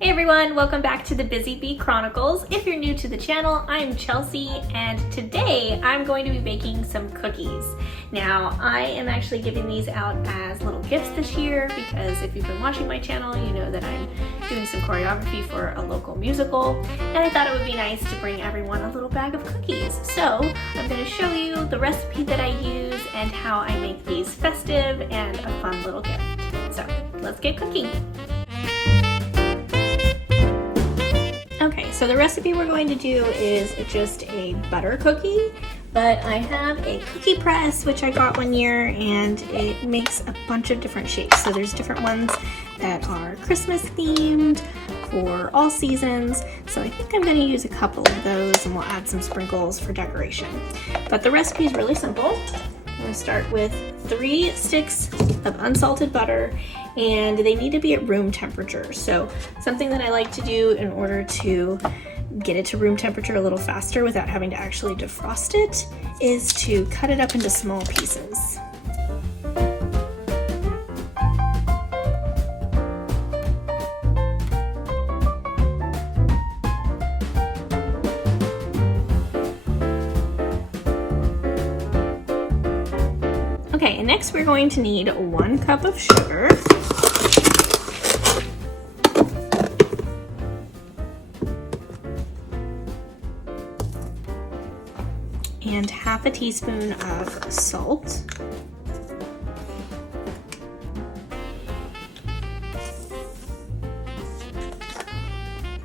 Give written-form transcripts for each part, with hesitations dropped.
Hey everyone, welcome back to the Busy Bee Chronicles. If you're new to the channel, I'm Chelsea, and today I'm going to be baking some cookies. Now, I am actually giving these out as little gifts this year because if you've been watching my channel, you know that I'm doing some choreography for a local musical, and I thought it would be nice to bring everyone a little bag of cookies. So, I'm going to show you the recipe that I use and how I make these festive and a fun little gift. So, let's get cooking. Okay, so the recipe we're going to do is just a butter cookie, but I have a cookie press which I got one year, and it makes a bunch of different shapes. So there's different ones that are Christmas themed for all seasons. So I think I'm going to use a couple of those, and we'll add some sprinkles for decoration. But the recipe is really simple. I'm going to start with 3 sticks of unsalted butter, and they need to be at room temperature. So something that I like to do in order to get it to room temperature a little faster without having to actually defrost it is to cut it up into small pieces. Okay, and next we're going to need 1 cup of sugar, and half a teaspoon of salt.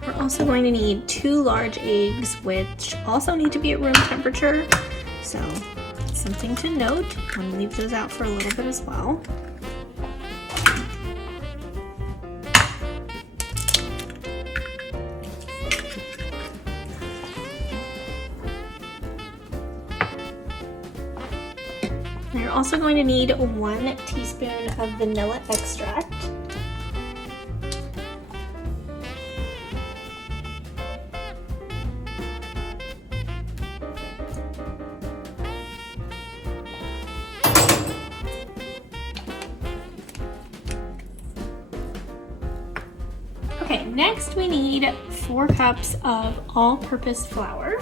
We're also going to need 2 large eggs, which also need to be at room temperature. So something to note, I'm going to leave those out for a little bit as well. And you're also going to need 1 teaspoon of vanilla extract. Okay, next we need 4 cups of all-purpose flour.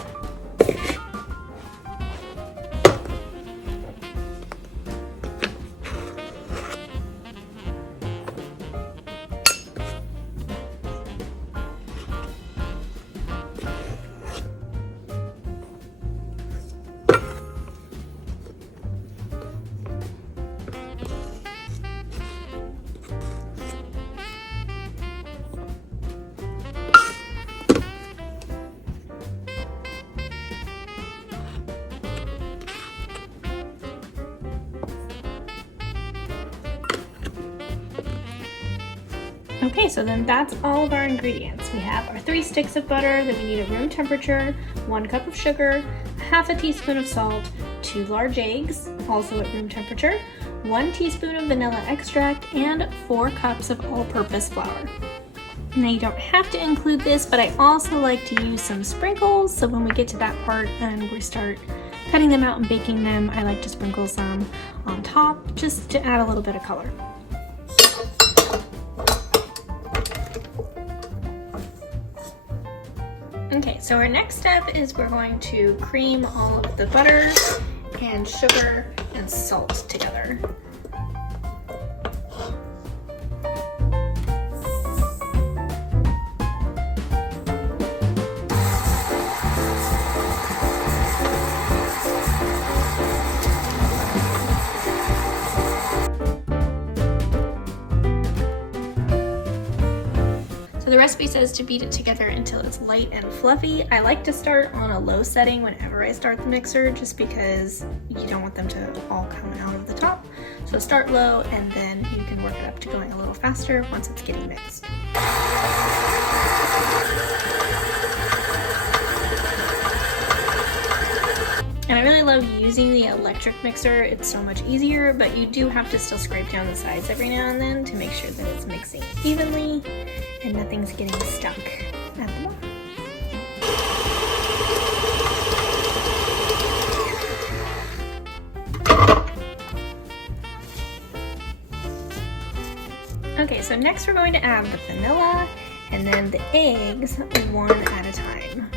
Okay, so then that's all of our ingredients. We have our 3 sticks of butter that we need at room temperature, 1 cup of sugar, half a teaspoon of salt, 2 large eggs, also at room temperature, 1 teaspoon of vanilla extract, and 4 cups of all-purpose flour. Now you don't have to include this, but I also like to use some sprinkles, so when we get to that part and we start cutting them out and baking them, I like to sprinkle some on top just to add a little bit of color. Okay, so our next step is we're going to cream all of the butter and sugar and salt together. The recipe says to beat it together until it's light and fluffy. I like to start on a low setting whenever I start the mixer, just because you don't want them to all come out of the top. So start low, and then you can work it up to going a little faster once it's getting mixed. And I really love using the electric mixer. It's so much easier, but you do have to still scrape down the sides every now and then to make sure that it's mixing evenly and nothing's getting stuck at the bottom. Okay, so next we're going to add the vanilla, and and then the eggs one at a time.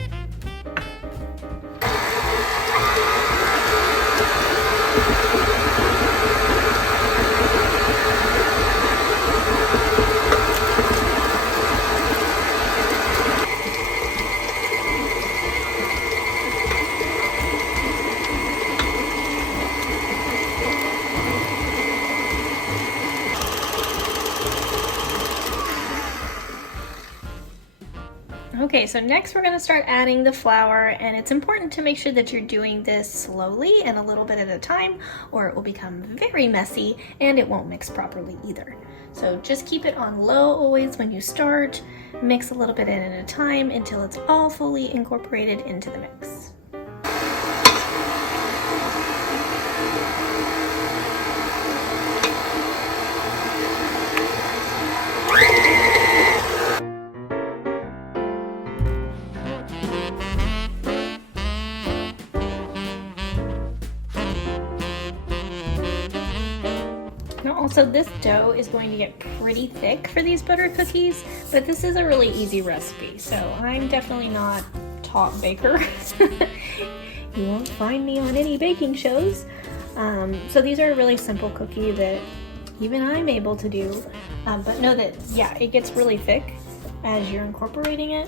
Okay, so next we're going to start adding the flour, and it's important to make sure that you're doing this slowly and a little bit at a time, or it will become very messy and it won't mix properly either. So just keep it on low always when you start, mix a little bit in at a time until it's all fully incorporated into the mix. Now also, this dough is going to get pretty thick for these butter cookies, but this is a really easy recipe, so I'm definitely not a top baker. You won't find me on any baking shows. So these are a really simple cookie that even I'm able to do, but know that, yeah, it gets really thick as you're incorporating it.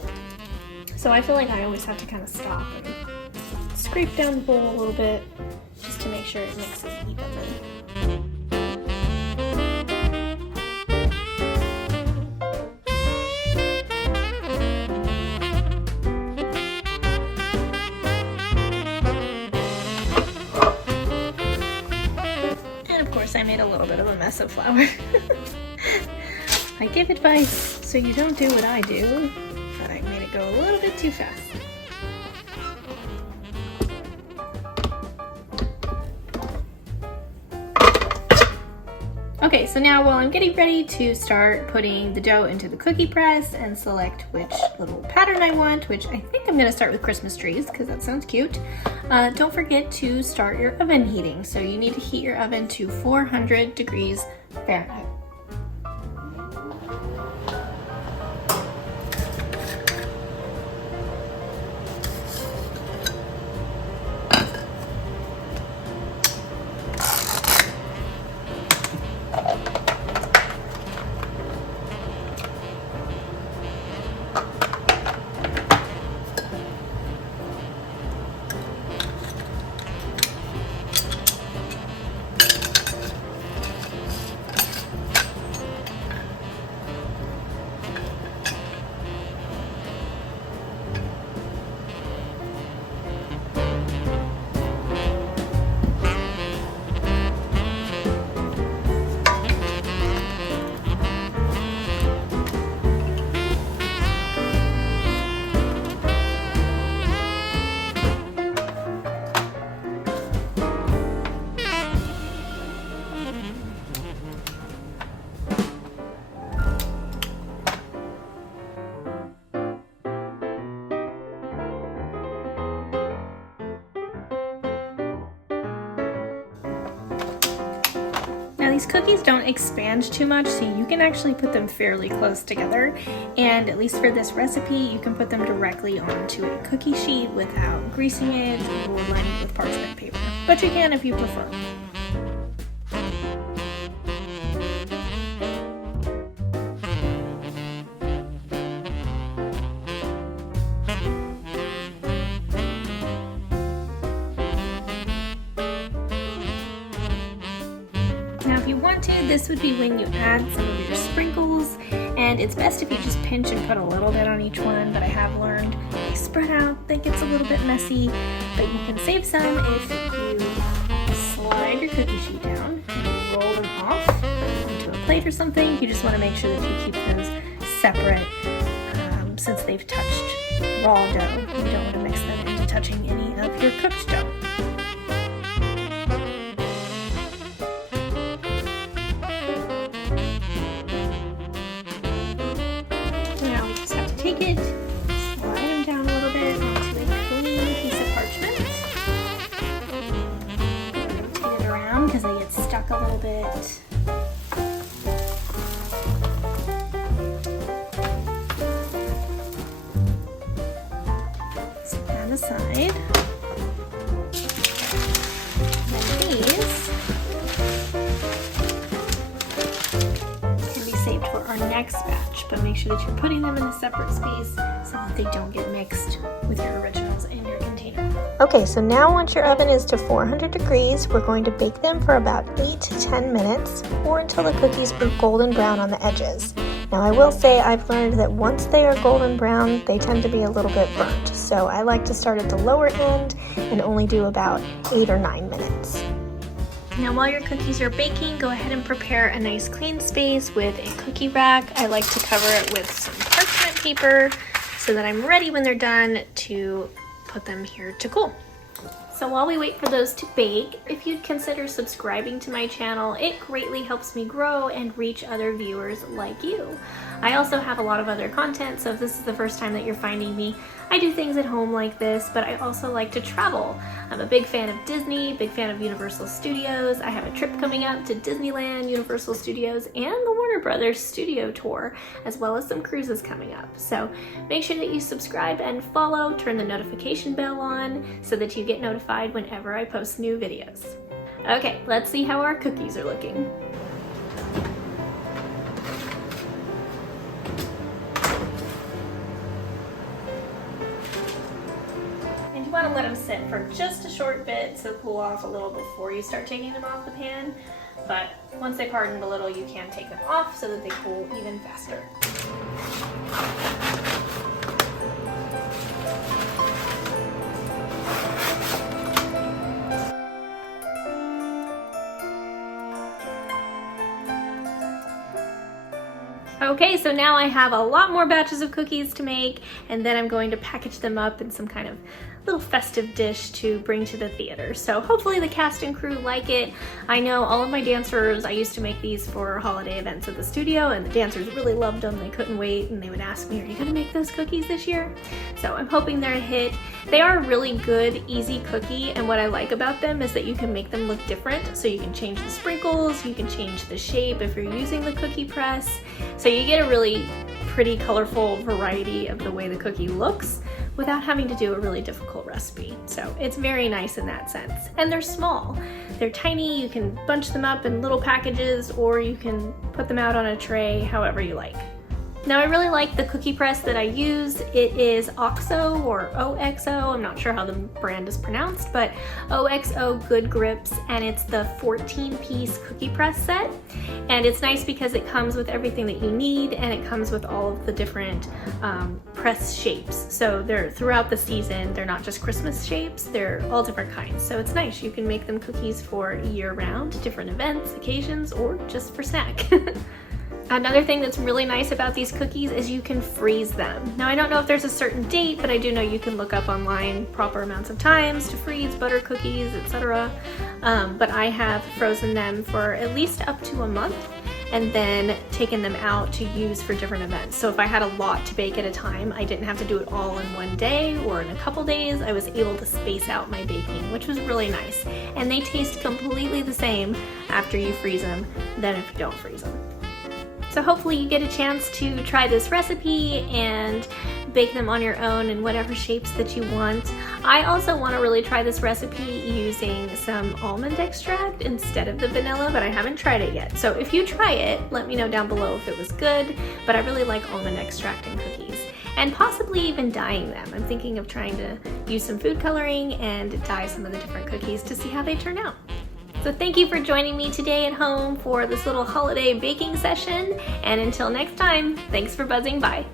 So I feel like I always have to kind of stop and scrape down the bowl a little bit just to make sure it mixes evenly. I made a little bit of a mess of flour. I give advice so you don't do what I do, but I made it go a little bit too fast. Okay, so now while I'm getting ready to start putting the dough into the cookie press and select which little pattern I want, which I think I'm going to start with Christmas trees because that sounds cute, don't forget to start your oven heating. So you need to heat your oven to 400 degrees Fahrenheit. These cookies don't expand too much, so you can actually put them fairly close together, and at least for this recipe you can put them directly onto a cookie sheet without greasing it or lining it with parchment paper, but you can if you prefer. Now if you want to, this would be when you add some of your sprinkles, and it's best if you just pinch and put a little bit on each one, but I have learned they spread out, that gets a little bit messy, but you can save some if you slide your cookie sheet down and roll them off onto a plate or something. You just want to make sure that you keep those separate since they've touched raw dough. You don't want to mix them into touching any of your cooked dough. Take it, slide them down a little bit onto a clean piece of parchment. Rotate it around because they get stuck a little bit. the side. And these can be saved for our next batch, but make sure that you're putting them in a separate space so that they don't get mixed with your originals in your container. Okay, so now once your oven is to 400 degrees, we're going to bake them for about 8 to 10 minutes or until the cookies are golden brown on the edges. Now I will say I've learned that once they are golden brown, they tend to be a little bit burnt. So I like to start at the lower end and only do about 8 or 9 minutes. Now while your cookies are baking, go ahead and prepare a nice clean space with a cookie rack. I like to cover it with some parchment paper so that I'm ready when they're done to put them here to cool. So while we wait for those to bake, if you'd consider subscribing to my channel, it greatly helps me grow and reach other viewers like you. I also have a lot of other content, so if this is the first time that you're finding me, I do things at home like this, but I also like to travel. I'm a big fan of Disney, big fan of Universal Studios. I have a trip coming up to Disneyland, Universal Studios, and the Warner Brothers studio tour, as well as some cruises coming up. So make sure that you subscribe and follow, turn the notification bell on so that you get notified whenever I post new videos. Okay, let's see how our cookies are looking. You want to let them sit for just a short bit to cool off a little before you start taking them off the pan. But once they've hardened a little, you can take them off so that they cool even faster. Okay, so now I have a lot more batches of cookies to make, and then I'm going to package them up in some kind of little festive dish to bring to the theater. So hopefully the cast and crew like it. I know all of my dancers, I used to make these for holiday events at the studio, and the dancers really loved them. They couldn't wait, and they would ask me, are you gonna make those cookies this year? So I'm hoping they're a hit. They are a really good, easy cookie, and what I like about them is that you can make them look different. So you can change the sprinkles, you can change the shape if you're using the cookie press. So you get a really pretty colorful variety of the way the cookie looks without having to do a really difficult recipe. So it's very nice in that sense. And they're small. They're tiny, you can bunch them up in little packages or you can put them out on a tray, however you like. Now I really like the cookie press that I use. It is OXO or OXO, I'm not sure how the brand is pronounced, but OXO Good Grips, and it's the 14-piece cookie press set. And it's nice because it comes with everything that you need, and it comes with all of the different press shapes. So they're throughout the season, they're not just Christmas shapes, they're all different kinds. So it's nice, you can make them cookies for year-round, different events, occasions, or just for snack. Another thing that's really nice about these cookies is you can freeze them. Now I don't know if there's a certain date, but I do know you can look up online proper amounts of times to freeze butter cookies, etc. But I have frozen them for at least up to a month and then taken them out to use for different events. So if I had a lot to bake at a time, I didn't have to do it all in one day or in a couple days. I was able to space out my baking, which was really nice. And they taste completely the same after you freeze them than if you don't freeze them. So hopefully you get a chance to try this recipe and bake them on your own in whatever shapes that you want. I also want to really try this recipe using some almond extract instead of the vanilla, but I haven't tried it yet. So if you try it, let me know down below if it was good, but I really like almond extract in cookies. And possibly even dyeing them. I'm thinking of trying to use some food coloring and dye some of the different cookies to see how they turn out. So thank you for joining me today at home for this little holiday baking session, and until next time, thanks for buzzing by.